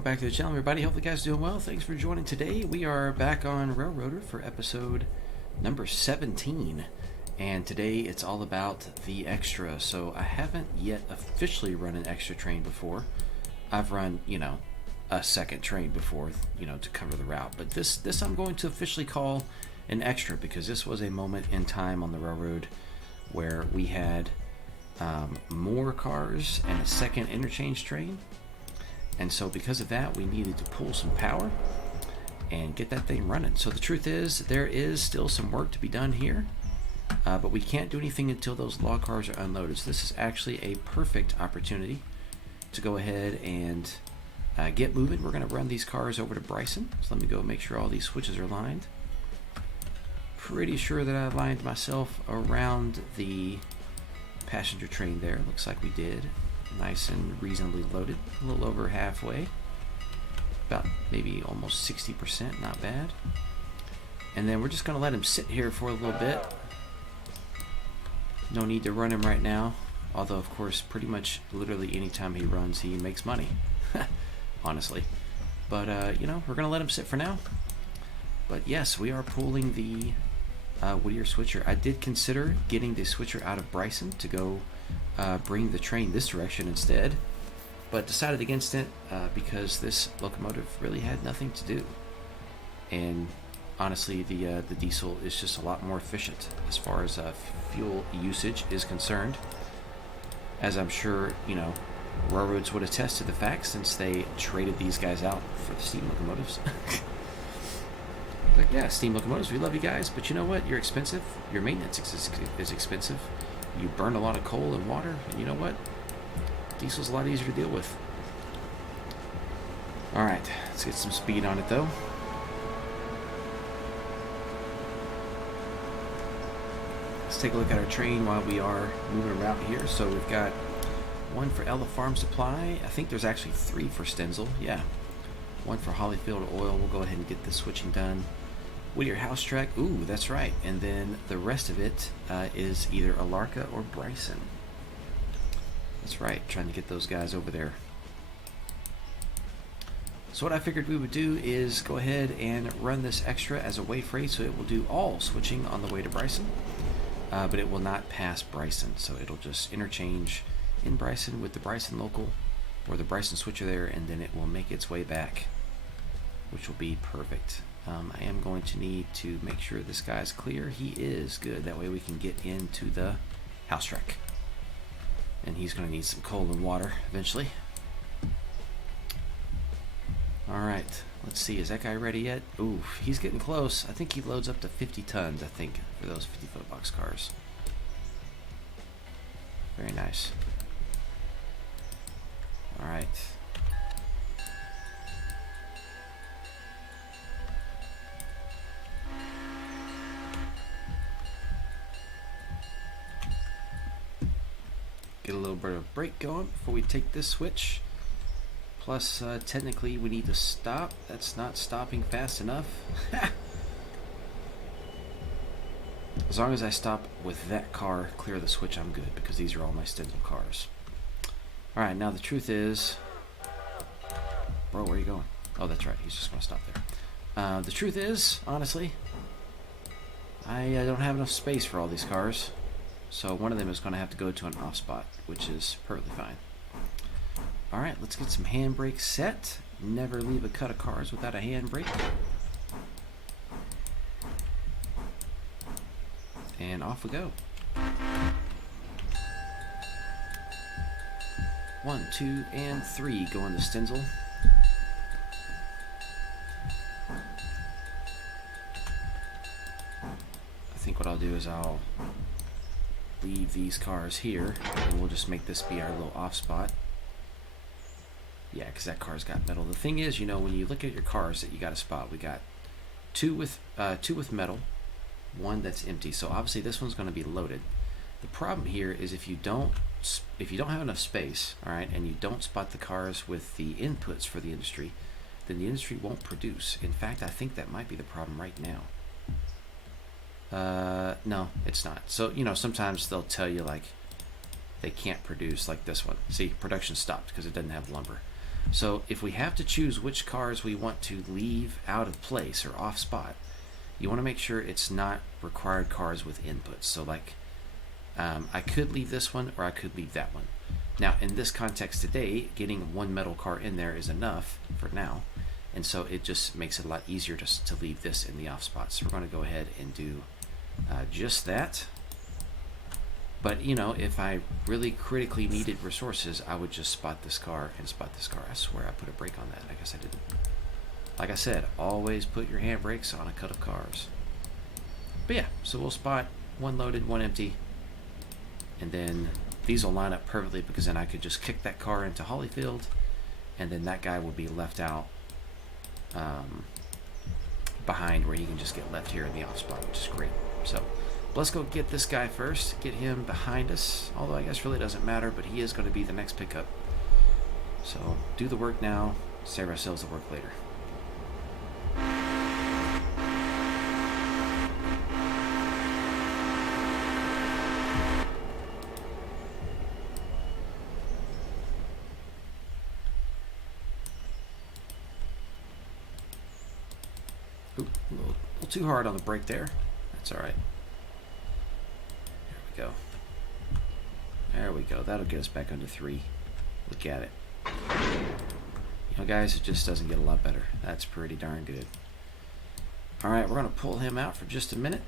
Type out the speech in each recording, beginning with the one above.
welcome back to the channel, everybody. Hope you guys are doing well. Thanks for joining today. We are back on Railroader for episode number 17, and today it's all about the extra. So I haven't yet officially run an extra train before. I've run, a second train before, to cover the route, but this I'm going to officially call an extra because this was a moment in time on the railroad where we had more cars and a second interchange train. And so because of that, we needed to pull some power and get that thing running. So the truth is, there is still some work to be done here, but we can't do anything until those log cars are unloaded. So this is actually a perfect opportunity to go ahead and get moving. We're going to run these cars over to Bryson. So let me go make sure all these switches are lined. Pretty sure that I lined myself around the passenger train there. Looks like we did. Nice and reasonably loaded, a little over halfway, about maybe almost 60%, not bad. And then we're just going to let him sit here for a little bit. No need to run him right now, although of course pretty much literally anytime he runs he makes money, honestly. But we're going to let him sit for now. But yes, we are pulling the Whittier switcher. I did consider getting the switcher out of Bryson to go bring the train this direction instead, but decided against it because this locomotive really had nothing to do, and honestly the diesel is just a lot more efficient as far as fuel usage is concerned, as I'm sure railroads would attest to the fact since they traded these guys out for the steam locomotives. But yeah, steam locomotives, we love you guys, but you know what, you're expensive, your maintenance is expensive. You burn a lot of coal and water, and you know what? Diesel's a lot easier to deal with. Alright, let's get some speed on it though. Let's take a look at our train while we are moving around here. So we've got one for Ella Farm Supply. I think there's actually 3 for Stenzel. Yeah. One for Hollyfield Oil. We'll go ahead and get this switching done. Whittier House Track, ooh, that's right, and then the rest of it is either Appalachia or Bryson. That's right, trying to get those guys over there. So what I figured we would do is go ahead and run this extra as a way freight, so it will do all switching on the way to Bryson, but it will not pass Bryson, so it'll just interchange in Bryson with the Bryson local or the Bryson switcher there, and then it will make its way back, which will be perfect. I am going to need to make sure this guy's clear. He is good. That way we can get into the house track. And he's going to need some coal and water eventually. Alright, let's see. Is that guy ready yet? Ooh, he's getting close. I think he loads up to 50 tons, I think, for those 50-foot box cars. Very nice. Alright. Get a little bit of brake going before we take this switch. Plus, technically, we need to stop. That's not stopping fast enough. As long as I stop with that car, clear the switch, I'm good, because these are all my Stenzel cars. Alright, now the truth is... Bro, where are you going? Oh, that's right. He's just going to stop there. The truth is, honestly, I don't have enough space for all these cars. So one of them is going to have to go to an off spot, which is perfectly fine. Alright, let's get some handbrake set. Never leave a cut of cars without a handbrake. And off we go. 1, 2, and 3 going to Stenzel. I think what I'll do is I'll leave these cars here, and we'll just make this be our little off spot. Yeah, because that car's got metal. The thing is, when you look at your cars that you got a spot, we got two with metal, one that's empty. So obviously this one's going to be loaded. The problem here is if you don't have enough space, all right, and you don't spot the cars with the inputs for the industry, then the industry won't produce. In fact, I think that might be the problem right now. No, it's not. So, sometimes they'll tell you like they can't produce, like this one. See, production stopped because it doesn't have lumber. So if we have to choose which cars we want to leave out of place or off spot, you want to make sure it's not required cars with inputs. So like, I could leave this one or I could leave that one. Now in this context today, getting one metal car in there is enough for now. And so it just makes it a lot easier to leave this in the off spot. So we're going to go ahead and do just that. But you know, if I really critically needed resources, I would just spot this car and spot this car. I swear I put a brake on that. I guess I didn't. Like I said, always put your handbrakes on a cut of cars. But yeah, so we'll spot one loaded, one empty. And then these will line up perfectly because then I could just kick that car into Hollyfield. And then that guy will be left out behind where he can just get left here in the off spot, which is great. So let's go get this guy first, get him behind us, although I guess really doesn't matter, but he is going to be the next pickup. So do the work now, save ourselves the work later. Oop, a little too hard on the brake there. That's all right. There we go. There we go. That'll get us back under 3. Look at it. You know, guys, it just doesn't get a lot better. That's pretty darn good. All right, we're going to pull him out for just a minute.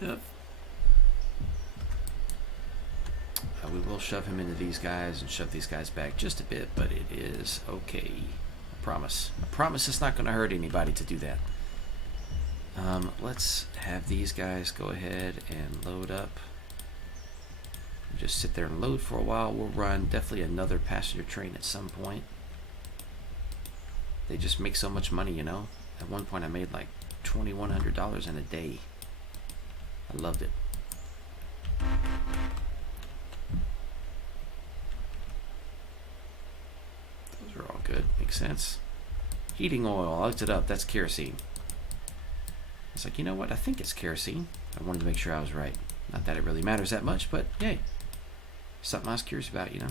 Yep. We will shove him into these guys and shove these guys back just a bit, but it is okay. I promise. I promise it's not going to hurt anybody to do that. Let's have these guys go ahead and load up. Just sit there and load for a while. We'll run definitely another passenger train at some point. They just make so much money, you know. At one point I made like $2,100 in a day. I loved it. Those are all good. Makes sense. Heating oil. I looked it up. That's kerosene. It's like, you know what? I think it's kerosene. I wanted to make sure I was right. Not that it really matters that much, but yay. Something I was curious about, you know.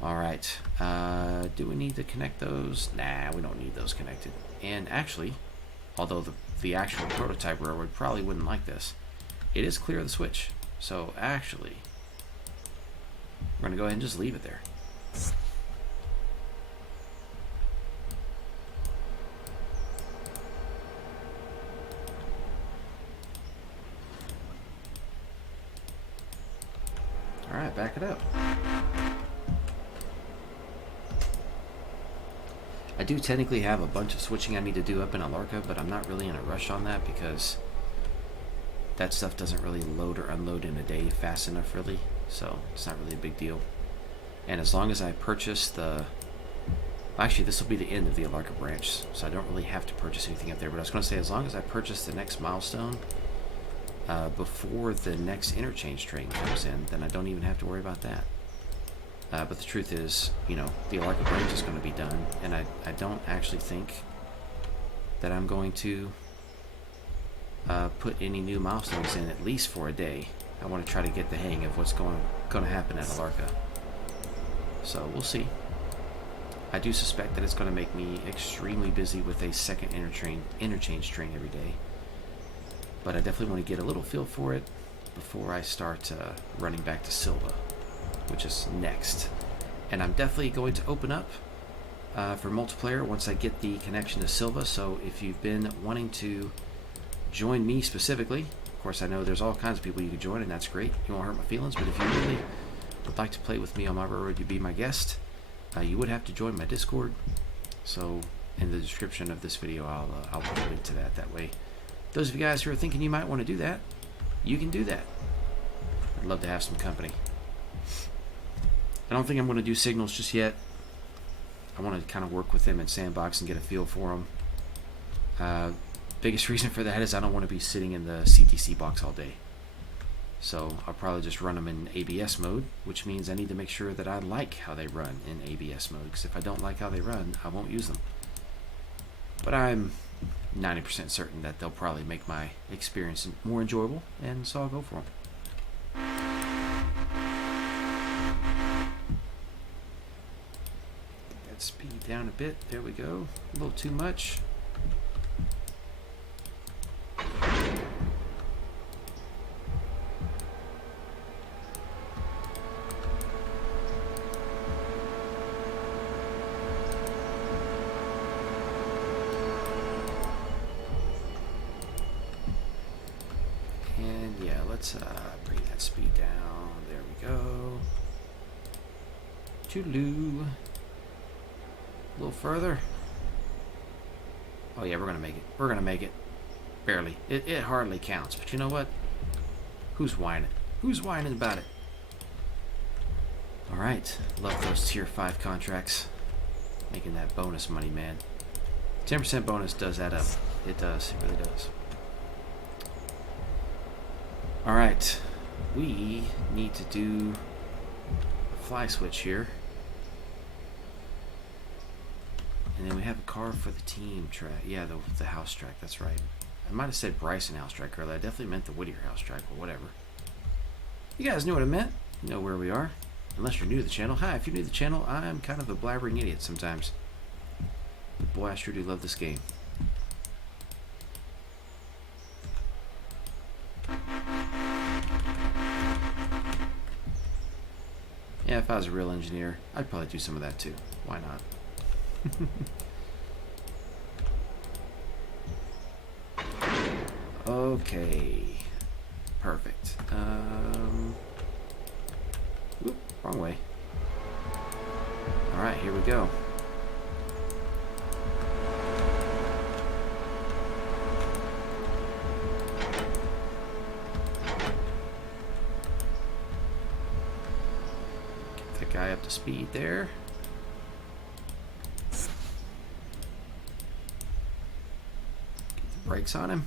Alright. Do we need to connect those? Nah, we don't need those connected. And actually, although the actual prototype railroad probably wouldn't like this, it is clear of the switch. So actually, we're going to go ahead and just leave it there. Alright, back it up. I do technically have a bunch of switching I need to do up in Appalachia, but I'm not really in a rush on that because that stuff doesn't really load or unload in a day fast enough, really. So it's not really a big deal. And as long as I purchase the... Actually, this will be the end of the Appalachia branch, so I don't really have to purchase anything up there. But I was going to say, as long as I purchase the next milestone before the next interchange train comes in, then I don't even have to worry about that. But the truth is, you know, the Appalachia branch is going to be done, and I don't actually think that I'm going to put any new milestones in, at least for a day. I want to try to get the hang of what's going to happen at Appalachia. So we'll see. I do suspect that it's going to make me extremely busy with a second interchange train every day. But I definitely want to get a little feel for it before I start running back to Silva, which is next. And I'm definitely going to open up for multiplayer once I get the connection to Silva. So if you've been wanting to join me specifically, of course I know there's all kinds of people you can join, and that's great. You won't hurt my feelings, but if you really would like to play with me on my railroad, you'd be my guest, you would have to join my Discord. So in the description of this video, I'll put a link to that. That way, those of you guys who are thinking you might want to do that, you can do that. I'd love to have some company. I don't think I'm going to do signals just yet. I want to kind of work with them in Sandbox and get a feel for them. Biggest reason for that is I don't want to be sitting in the CTC box all day. So I'll probably just run them in ABS mode, which means I need to make sure that I like how they run in ABS mode, because if I don't like how they run, I won't use them. But I'm 90% certain that they'll probably make my experience more enjoyable, and so I'll go for them. Speed down a bit. There we go. A little too much. And yeah, let's bring that speed down. There we go. Toodaloo. A little further. Oh yeah, we're gonna make it. We're gonna make it. Barely. It hardly counts. But you know what? Who's whining? Who's whining about it? Alright. Love those tier 5 contracts. Making that bonus money, man. 10% bonus does add up. It does. It really does. Alright. We need to do a fly switch here. And then we have a car for the team track. Yeah, the house track. That's right. I might have said Bryson house track earlier. I definitely meant the Whittier house track, but whatever. You guys know what I meant. You know where we are. Unless you're new to the channel. Hi, if you're new to the channel, I'm kind of a blabbering idiot sometimes. But boy, I sure do love this game. Yeah, if I was a real engineer, I'd probably do some of that too. Why not? Okay. Perfect. Whoop, wrong way. Alright, here we go. Get that guy up to speed there. Brakes on him.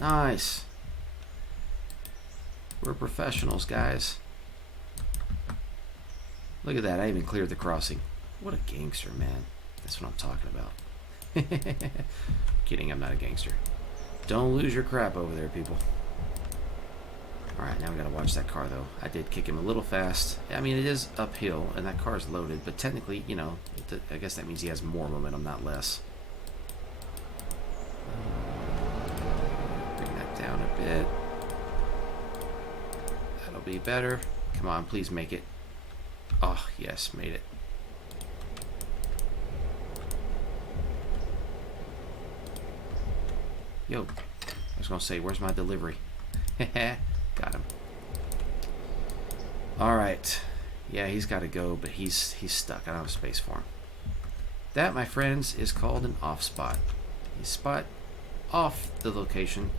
Nice. We're professionals, guys. Look at that. I even cleared the crossing. What a gangster, man. That's what I'm talking about. Kidding, I'm not a gangster. Don't lose your crap over there, people. Alright, now we gotta watch that car, though. I did kick him a little fast. I mean, it is uphill, and that car's loaded, but technically, you know, I guess that means he has more momentum, not less. Bring that down a bit. That'll be better. Come on, please make it. Oh, yes, made it. Yo, I was gonna say, where's my delivery? Got him. Alright. Yeah, he's gotta go, but he's stuck. I don't have space for him. That, my friends, is called an off spot. He's spot off the location,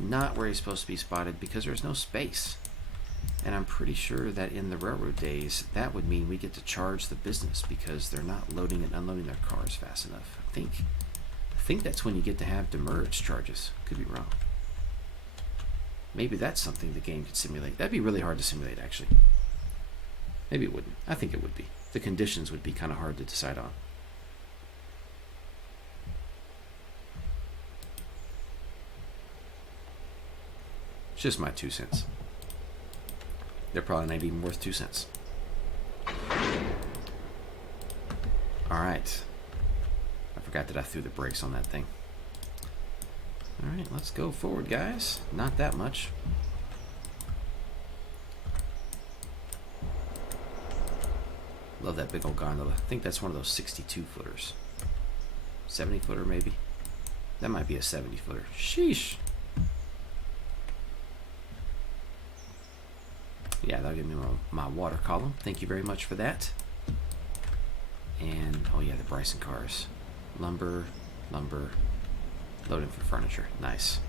not where he's supposed to be spotted, because there's no space. And I'm pretty sure that in the railroad days, that would mean we get to charge the business because they're not loading and unloading their cars fast enough. I think that's when you get to have demurrage charges. Could be wrong. Maybe that's something the game could simulate. That'd be really hard to simulate, actually. Maybe it wouldn't. I think it would be. The conditions would be kind of hard to decide on. It's just my 2 cents. They're probably not even worth 2 cents. Alright. I forgot that I threw the brakes on that thing. Alright, let's go forward, guys. Not that much. Love that big old gondola. I think that's one of those 62-footers. 70-footer, maybe? That might be a 70-footer. Sheesh! Yeah, that'll give me my water column. Thank you very much for that. And, oh yeah, the Bryson cars. Lumber, lumber, loading for furniture. Nice.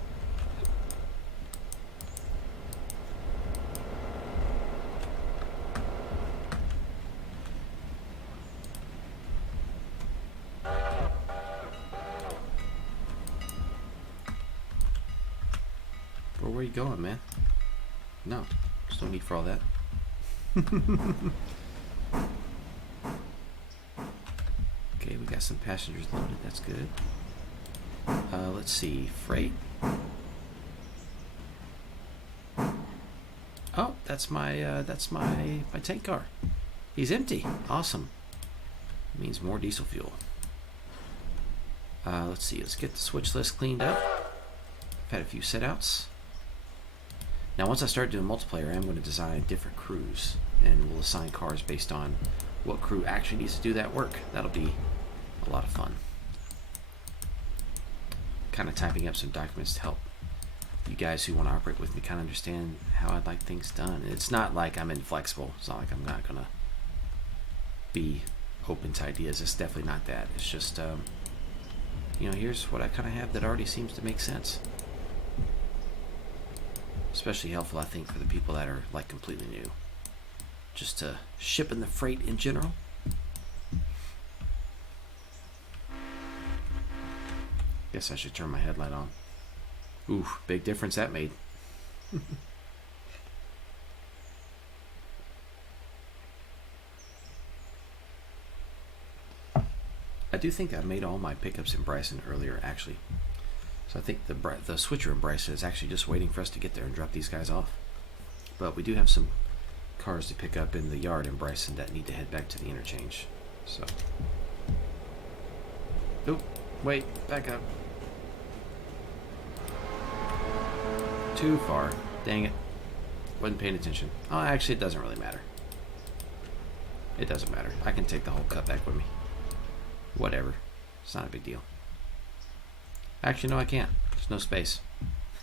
Well, where are you going, man? No. There's no need for all that. Okay, we got some passengers loaded. That's good. Let's see. Freight. Oh, that's my tank car. He's empty. Awesome. It means more diesel fuel. Let's see, let's get the switch list cleaned up. I've had a few set outs. Now once I start doing multiplayer, I'm going to design different crews, and we'll assign cars based on what crew actually needs to do that work. That'll be a lot of fun. Kind of typing up some documents to help you guys who want to operate with me kind of understand how I'd like things done. It's not like I'm inflexible. It's not like I'm not going to be open to ideas. It's definitely not that. It's just, you know, here's what I kind of have that already seems to make sense. Especially helpful, I think, for the people that are like completely new. Just shipping the freight in general. Guess I should turn my headlight on. Ooh, big difference that made. I do think I made all my pickups in Bryson earlier, actually. So I think the switcher in Bryson is actually just waiting for us to get there and drop these guys off. But we do have some cars to pick up in the yard in Bryson that need to head back to the interchange. So, oop, wait, back up. Too far. Dang it. Wasn't paying attention. Oh, actually, it doesn't really matter. It doesn't matter. I can take the whole cut back with me. Whatever. It's not a big deal. Actually, no, I can't. There's no space.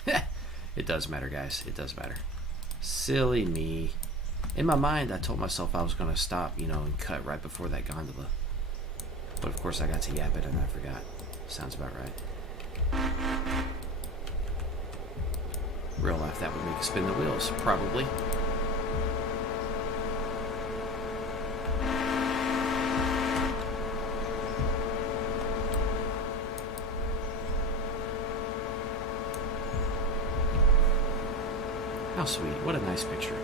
It does matter, guys. It does matter. Silly me. In my mind, I told myself I was going to stop, you know, and cut right before that gondola. But of course, I got to yap it and I forgot. Sounds about right. Real life, that would make you spin the wheels, probably. How sweet. What a nice picture.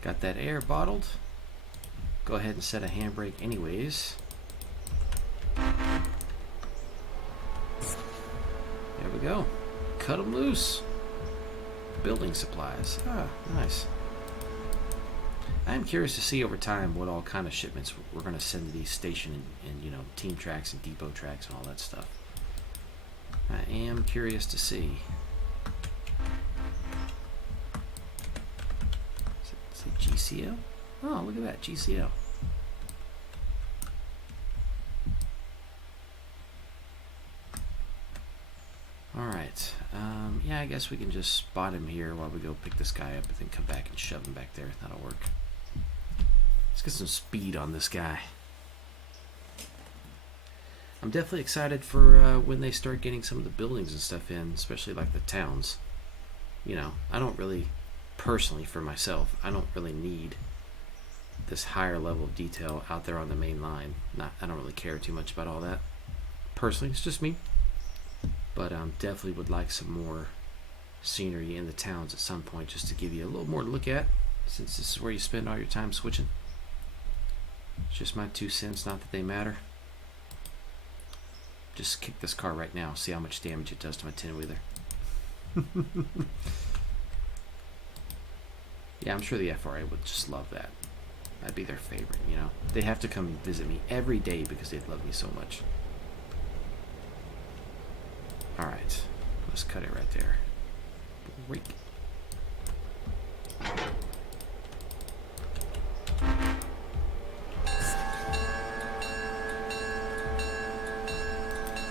Got that air bottled. Go ahead and set a handbrake anyways. There we go. Cut them loose. Building supplies. Ah, nice. I'm curious to see over time what all kind of shipments we're going to send to these station and you know, team tracks and depot tracks and all that stuff. I am curious to see. Is it GCL? Oh, look at that, GCL. Alright, yeah, I guess we can just spot him here while we go pick this guy up and then come back and shove him back there. That'll work. Let's get some speed on this guy. I'm definitely excited for when they start getting some of the buildings and stuff in, especially like the towns. You know, I don't really, personally for myself, I don't really need this higher level of detail out there on the main line. I don't really care too much about all that. Personally, it's just me. But definitely would like some more scenery in the towns at some point, just to give you a little more to look at, since this is where you spend all your time switching. It's just my 2 cents, not that they matter. Just kick this car right now, see how much damage it does to my 10-wheeler. Yeah, I'm sure the FRA would just love that. That'd be their favorite, you know. They'd have to come visit me every day because they'd love me so much. Alright, let's cut it right there. Break.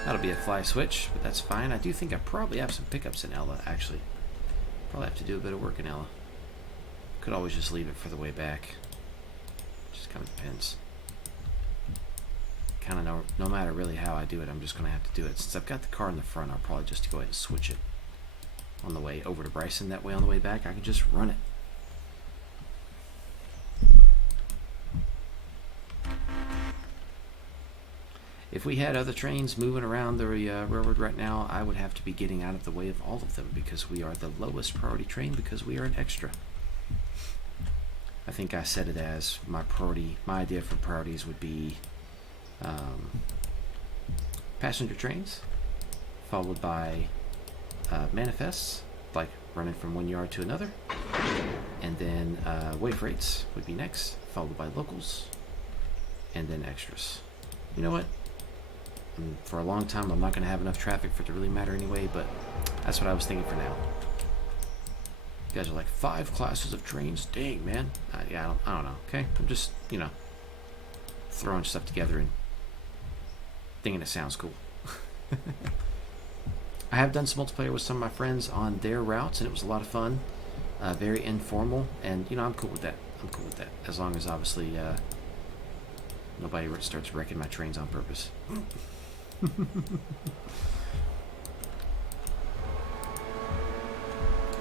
That'll be a fly switch, but that's fine. I do think I probably have some pickups in Ella, actually. Probably have to do a bit of work in Ella. Could always just leave it for the way back. Just kind of depends. Kind of no matter really how I do it, I'm just going to have to do it. Since I've got the car in the front, I'll probably just go ahead and switch it on the way over to Bryson. That way on the way back, I can just run it. If we had other trains moving around the railroad right now, I would have to be getting out of the way of all of them because we are the lowest priority train because we are an extra. I think I said it as my priority. My idea for priorities would be passenger trains, followed by manifests, like running from one yard to another, and then way freights would be next, followed by locals, and then extras. You know what? For a long time, I'm not going to have enough traffic for it to really matter anyway, but that's what I was thinking for now. You guys are like 5 classes of trains? Dang, man. Yeah, I don't know, okay? I'm just, you know, throwing stuff together and thinking it sounds cool. I have done some multiplayer with some of my friends on their routes, and it was a lot of fun. Very informal, and, you know, I'm cool with that. I'm cool with that. As long as, obviously, nobody starts wrecking my trains on purpose.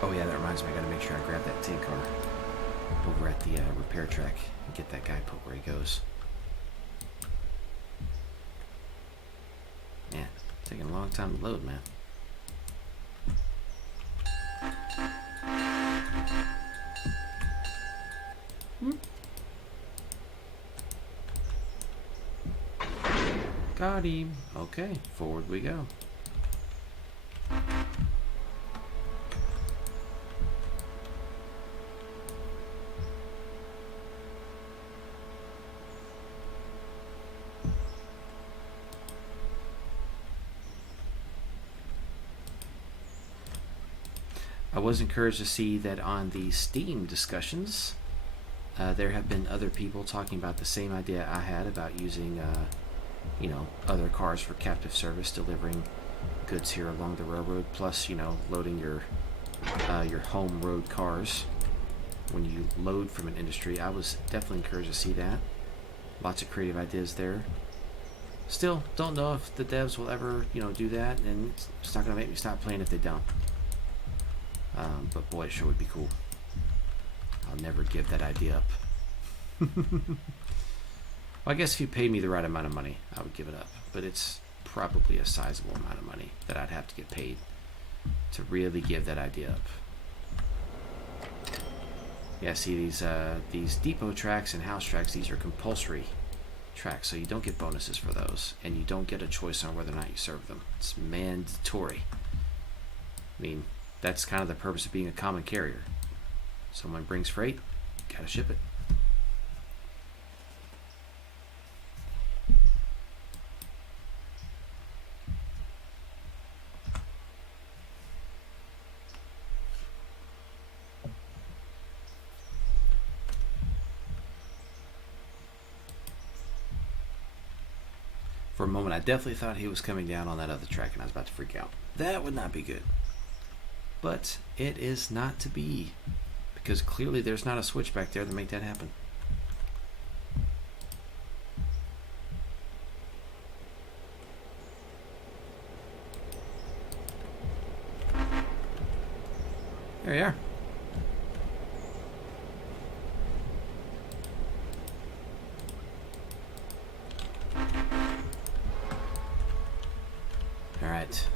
Oh yeah, that reminds me, I gotta make sure I grab that TIG car over at the repair track and get that guy put where he goes. Yeah, taking a long time to load, man. Got him. Okay, forward we go. I was encouraged to see that on the Steam discussions, there have been other people talking about the same idea I had about using you know, other cars for captive service, delivering goods here along the railroad, plus, you know, loading your home road cars when you load from an industry. I was definitely encouraged to see that. Lots of creative ideas there. Still, don't know if the devs will ever, you know, do that, and it's not going to make me stop playing if they don't. But boy, it sure would be cool. I'll never give that idea up. Well, I guess if you paid me the right amount of money, I would give it up. But it's probably a sizable amount of money that I'd have to get paid to really give that idea up. Yeah, see, these depot tracks and house tracks, these are compulsory tracks, so you don't get bonuses for those, and you don't get a choice on whether or not you serve them. It's mandatory. I mean, that's kind of the purpose of being a common carrier. Someone brings freight, gotta ship it. For a moment, I definitely thought he was coming down on that other track, and I was about to freak out. That would not be good. But it is not to be, because clearly there's not a switch back there to make that happen. There you are. All right.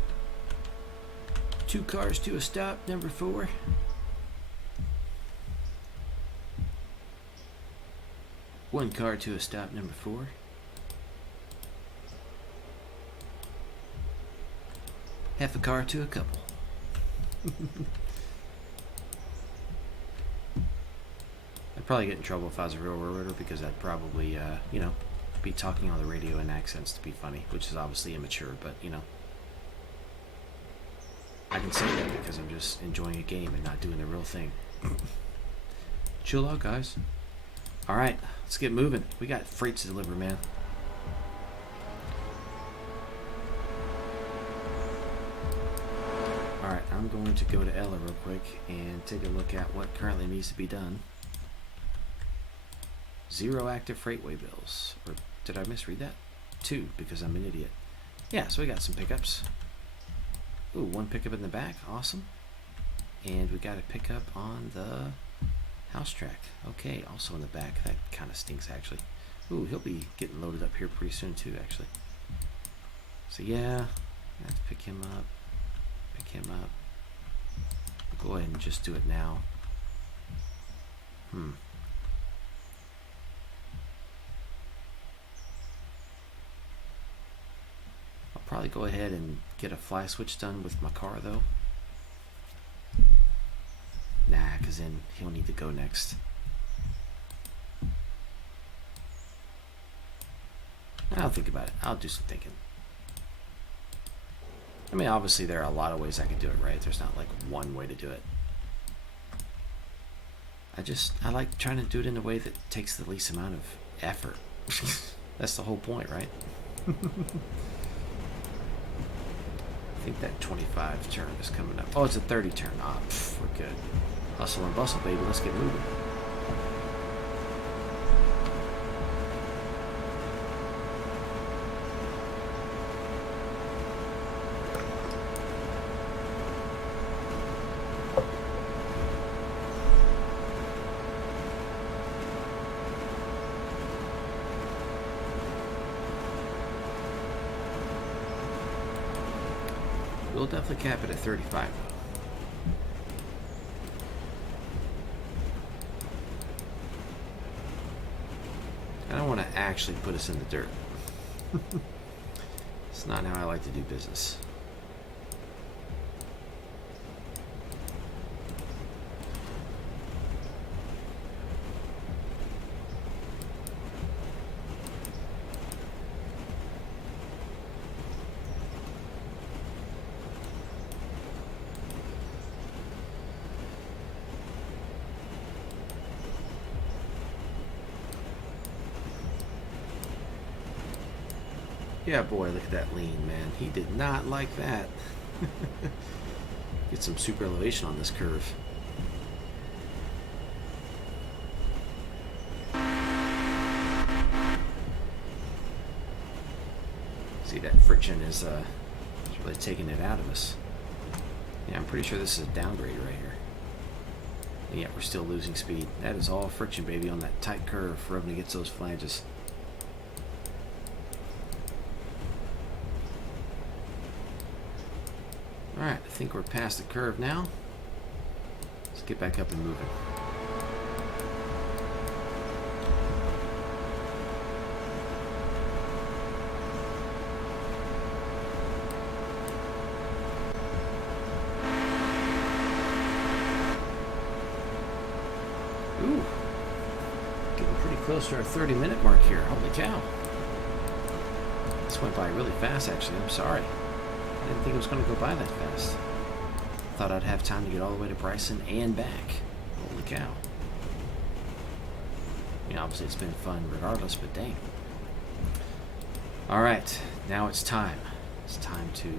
2 cars to a stop, number 4. One car to a stop, number 4. Half a car to a couple. I'd probably get in trouble if I was a real railroader, because I'd probably, you know, be talking on the radio in accents to be funny, which is obviously immature, but, you know. I can say that because I'm just enjoying a game and not doing the real thing. Chill out, guys. Alright, let's get moving. We got freight to deliver, man. Alright, I'm going to go to Ella real quick and take a look at what currently needs to be done. 0 active freightway bills. Or did I misread that? 2, because I'm an idiot. Yeah, so we got some pickups. Ooh, 1 pickup in the back. Awesome. And we got a pickup on the house track. Okay, also in the back. That kind of stinks, actually. Ooh, he'll be getting loaded up here pretty soon, too, actually. So, yeah. Let's pick him up. Pick him up. Go ahead and just do it now. probably go ahead and get a fly switch done with my car though. Nah, because then he'll need to go next. I'll think about it. I'll do some thinking. I mean, obviously there are a lot of ways I could do it, right? There's not like one way to do it. I like trying to do it in a way that takes the least amount of effort. That's the whole point, right? I think that 25 turn is coming up. Oh, it's a 30 turn. Ah, we're good. Hustle and bustle, baby. Let's get moving. We'll definitely cap it at 35 though. I don't want to actually put us in the dirt. It's not how I like to do business. Yeah, boy, look at that lean, man. He did not like that. Get some super elevation on this curve. See, that friction is really taking it out of us. Yeah, I'm pretty sure this is a downgrade right here. And yet we're still losing speed. That is all friction, baby, on that tight curve rubbing against those flanges. Alright, I think we're past the curve now. Let's get back up and moving. Ooh, getting pretty close to our 30-minute mark here. Holy cow. This went by really fast, actually. I'm sorry. I didn't think it was going to go by that fast. Thought I'd have time to get all the way to Bryson and back. Holy cow. I mean, obviously it's been fun regardless, but dang. Alright, now it's time. It's time to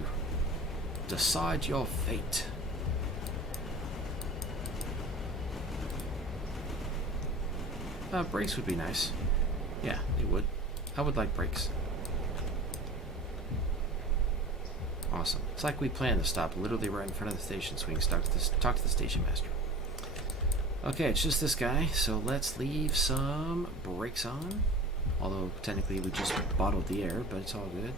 decide your fate. Brakes would be nice. Yeah, it would. I would like brakes. Awesome. It's like we planned to stop literally right in front of the station so we can talk to the station master. Okay, it's just this guy, so let's leave some brakes on. Although, technically, we just bottled the air, but it's all good.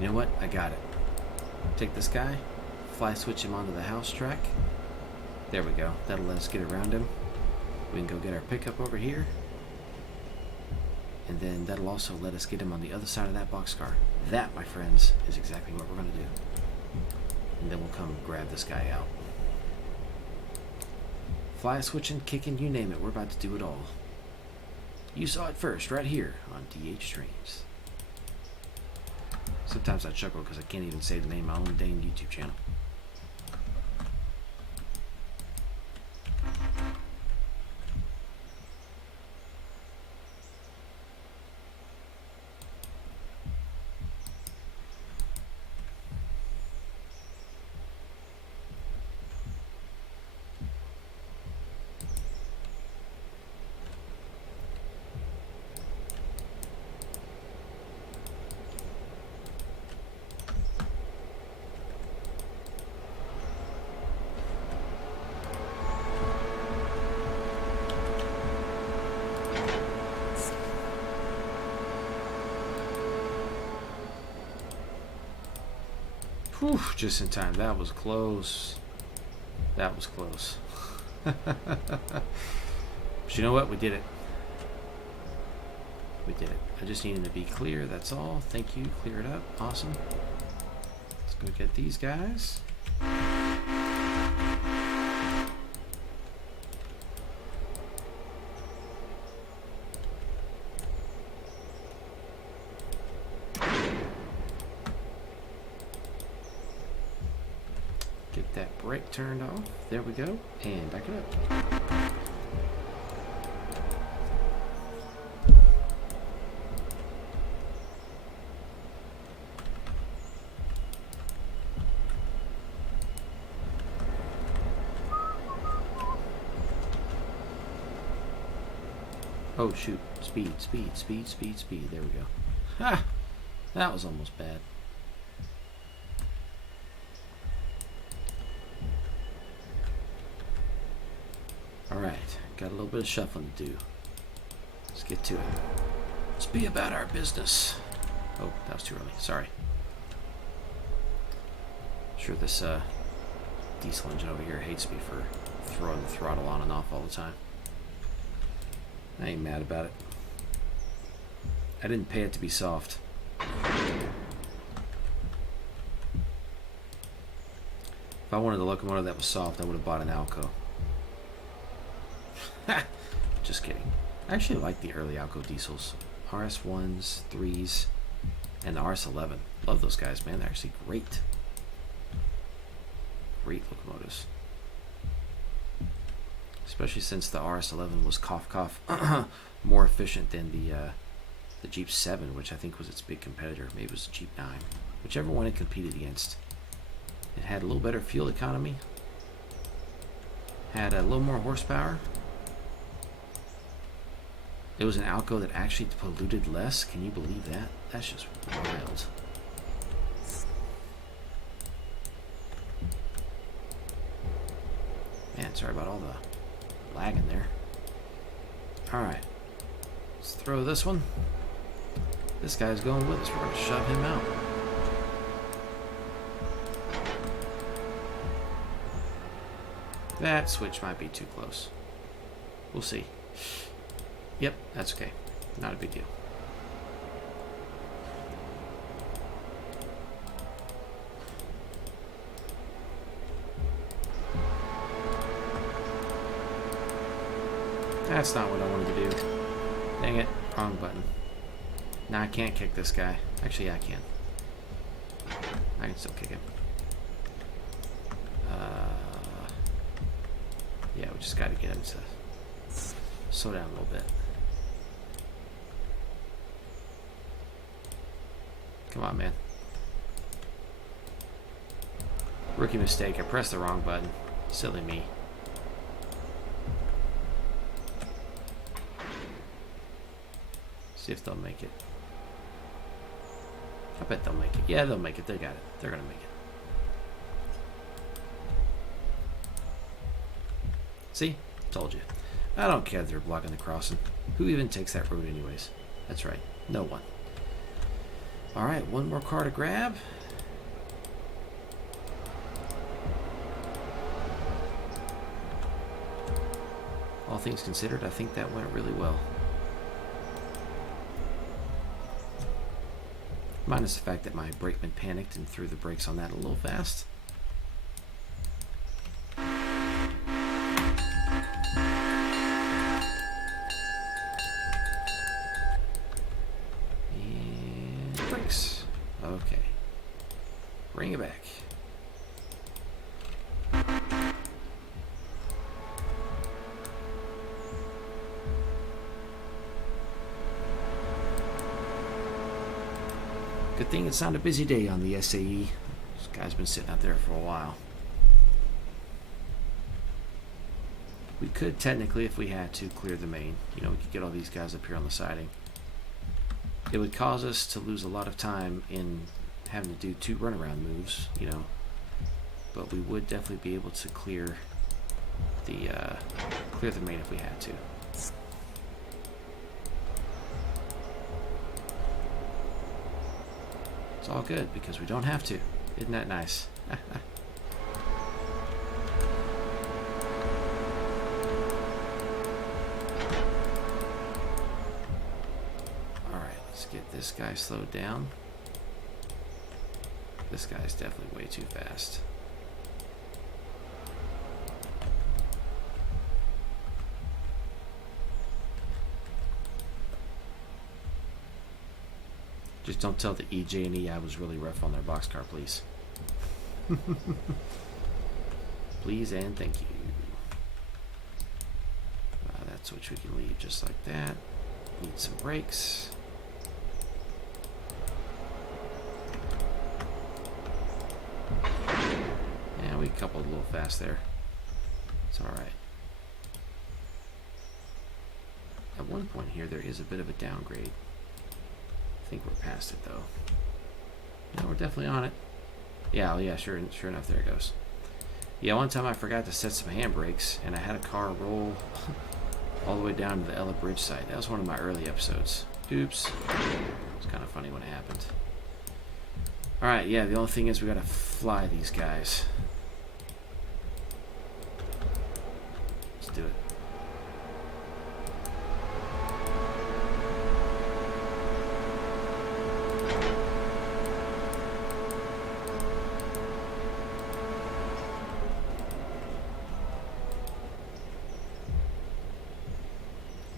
You know what? I got it. Take this guy, fly switch him onto the house track. There we go. That'll let us get around him. We can go get our pickup over here. And then that'll also let us get him on the other side of that boxcar. That, my friends, is exactly what we're going to do. And then we'll come grab this guy out. Fly switching, kicking, you name it. We're about to do it all. You saw it first, right here on DH Streams. Sometimes I chuckle because I can't even say the name of my own dang YouTube channel. Whew, just in time. That was close. That was close. But you know what? We did it. We did it. I just needed to be clear, that's all. Thank you. Clear it up. Awesome. Let's go get these guys. Get that brake turned off. There we go. And back it up. Oh shoot, speed. There we go. Ha! That was almost bad. Alright, got a little bit of shuffling to do. Let's get to it. Let's be about our business. Oh, that was too early. Sorry. Sure this diesel engine over here hates me for throwing the throttle on and off all the time. I ain't mad about it. I didn't pay it to be soft. If I wanted a locomotive that was soft, I would have bought an Alco. Just kidding. I actually like the early Alco diesels. RS1s, 3s, and the RS11. Love those guys, man. They're actually great. Great locomotives. Especially since the RS11 was cough more efficient than the Jeep 7, which I think was its big competitor. Maybe it was the Jeep 9. Whichever one it competed against. It had a little better fuel economy. Had a little more horsepower. It was an Alco that actually polluted less. Can you believe that? That's just wild. Man, sorry about all the lag in there. Alright. Let's throw this one. This guy's going with us. We're going to shove him out. That switch might be too close. We'll see. Yep, that's okay. Not a big deal. That's not what I wanted to do. Dang it. Wrong button. Now I can't kick this guy. Actually, yeah, I can. I can still kick him. Yeah, we just got to get him to slow down a little bit. Come on, man. Rookie mistake. I pressed the wrong button. Silly me. See if they'll make it. I bet they'll make it. Yeah, they'll make it. They got it. They're going to make it. See? Told you. I don't care if they're blocking the crossing. Who even takes that road anyways? That's right. No one. Alright, one more car to grab. All things considered, I think that went really well. Minus the fact that my brakeman panicked and threw the brakes on that a little fast. And brakes. Okay. Bring it back. Good thing it's not a busy day on the SAE. This guy's been sitting out there for a while. We could technically, if we had to, clear the main. You know, we could get all these guys up here on the siding. It would cause us to lose a lot of time in having to do 2 runaround moves, you know. But we would definitely be able to clear the main if we had to. It's all good because we don't have to. Isn't that nice? Let's get this guy slowed down. This guy's definitely way too fast. Just don't tell the EJ&E I was really rough on their boxcar, please. Please and thank you. That switch we can leave just like that. Need some brakes. Yeah, we coupled a little fast there. It's alright. At one point here, there is a bit of a downgrade. I think we're past it though. No, we're definitely on it. Yeah, well, yeah, sure enough, there it goes. Yeah, one time I forgot to set some handbrakes, and I had a car roll all the way down to the Ella Bridge site. That was one of my early episodes. Oops. It's kind of funny when it happened. Alright, yeah, the only thing is we gotta fly these guys. Let's do it.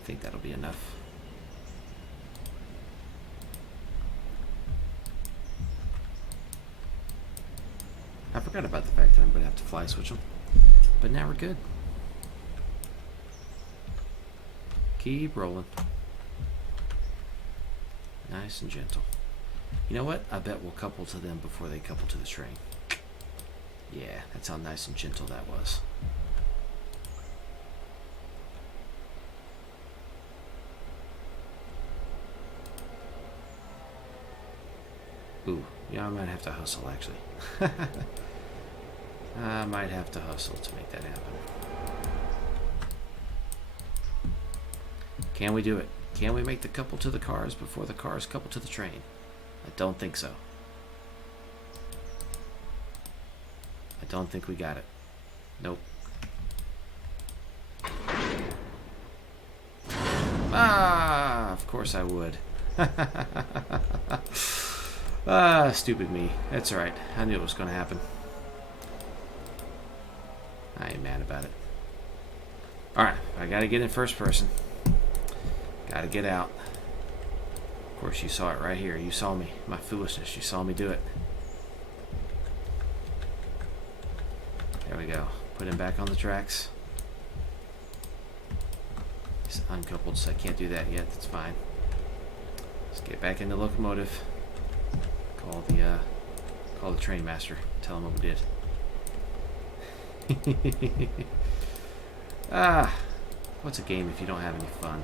I think that'll be enough. I forgot about the fact that I'm going to have to fly switch them, but now we're good. Keep rolling. Nice and gentle. You know what? I bet we'll couple to them before they couple to the train. Yeah, that's how nice and gentle that was. Ooh, yeah, I might have to hustle actually. I might have to hustle to make that happen. Can we do it? Can we make the couple to the cars before the cars couple to the train? I don't think so. I don't think we got it. Nope. Ah, of course I would. Ah, stupid me. That's alright. I knew it was going to happen. I ain't mad about it. Alright, I gotta get in first person. Gotta get out. Of course, you saw it right here. You saw me. My foolishness. You saw me do it. There we go. Put him back on the tracks. He's uncoupled, so I can't do that yet. That's fine. Let's get back in the locomotive. Call the train master. Tell him what we did. Ah, what's a game if you don't have any fun?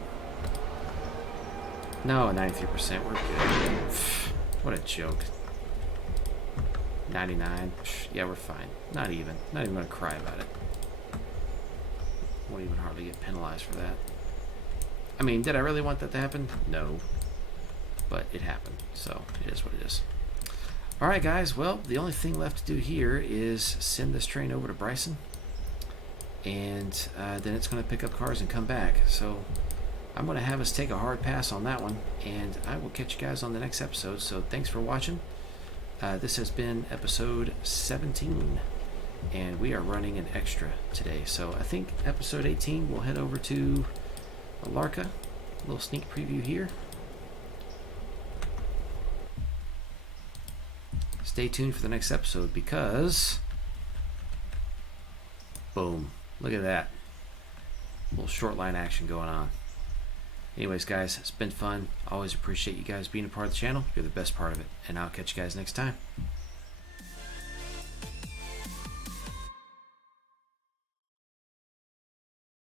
No, 93%. We're good. What a joke. 99. Yeah, we're fine. Not even gonna cry about it. Won't even hardly get penalized for that. I mean, did I really want that to happen? No. But it happened, so it is what it is. Alright guys, well, the only thing left to do here is send this train over to Bryson, and then it's going to pick up cars and come back. So I'm going to have us take a hard pass on that one, and I will catch you guys on the next episode. So thanks for watching. This has been episode 17, and we are running an extra today. So I think episode 18 we'll head over to Appalachia. A little sneak preview here. Stay tuned for the next episode because, boom, look at that. A little short line action going on. Anyways, guys, it's been fun. Always appreciate you guys being a part of the channel. You're the best part of it. And I'll catch you guys next time.